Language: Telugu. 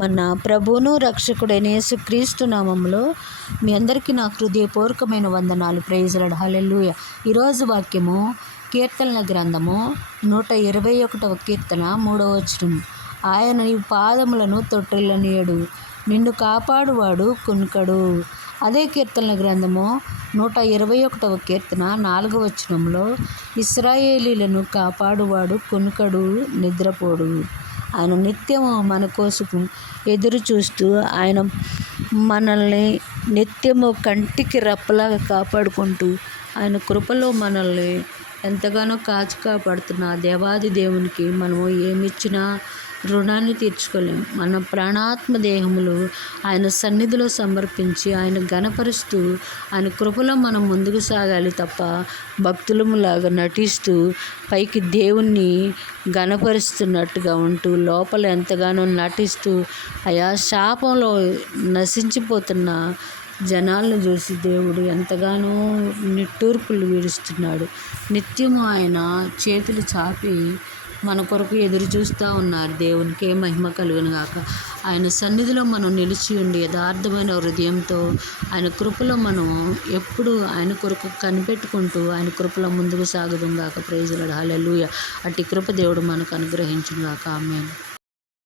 మన ప్రభువును రక్షకుడైన యేసుక్రీస్తు నామములో మీ అందరికీ నా హృదయపూర్వకమైన వందనాలు. ప్రైజ్ లార్డ్, హల్లెలూయా. ఈరోజు వాక్యము కీర్తనల గ్రంథము 121వ కీర్తన 3వ వచనం. ఆయన నీ పాదములను తొట్టిల్లనీయడు, నిన్ను కాపాడువాడు కునుకడు. అదే కీర్తనల గ్రంథము 121వ కీర్తన 4వ వచనంలో, ఇశ్రాయేలీలను కాపాడువాడు కునుకడు, నిద్రపోడు. ఆయన నిత్యము మన కోసం ఎదురు చూస్తూ ఆయన మనల్ని నిత్యము కంటికి రెప్పలాగా కాపాడుకుంటూ ఆయన కృపలో మనల్ని ఎంతగానో కాపాడుతున్న దేవాది దేవునికి మనము ఏమిచ్చినా రుణాన్ని తీర్చుకోలేము. మన ప్రాణాత్మ దేహములు ఆయన సన్నిధిలో సమర్పించి ఆయన ఘనపరుస్తూ ఆయన కృపలో మనం ముందుకు సాగాలి తప్ప భక్తులములాగా నటిస్తూ పైకి దేవుణ్ణి ఘనపరుస్తున్నట్టుగా ఉంటూ లోపల ఎంతగానో నటిస్తూ అయా శాపంలో నశించిపోతున్న జనాలను చూసి దేవుడు ఎంతగానో నిట్టూర్పులు విడుస్తున్నాడు. నిత్యము ఆయన చేతులు చాపి మన కొరకు ఎదురు చూస్తూ ఉన్నారు. దేవునికి మహిమ కలుగును గాక. ఆయన సన్నిధిలో మనం నిలిచి ఉండి యథార్థమైన హృదయంతో ఆయన కృపలో మనం ఎప్పుడు ఆయన కొరకు కనిపెట్టుకుంటూ ఆయన కృపలో ముందుకు సాగుదాం గాక. ప్రైజ్ లార్డ్, హల్లెలూయా. అట్టి కృప దేవుడు మనకు అనుగ్రహించును గాక. ఆమేన్.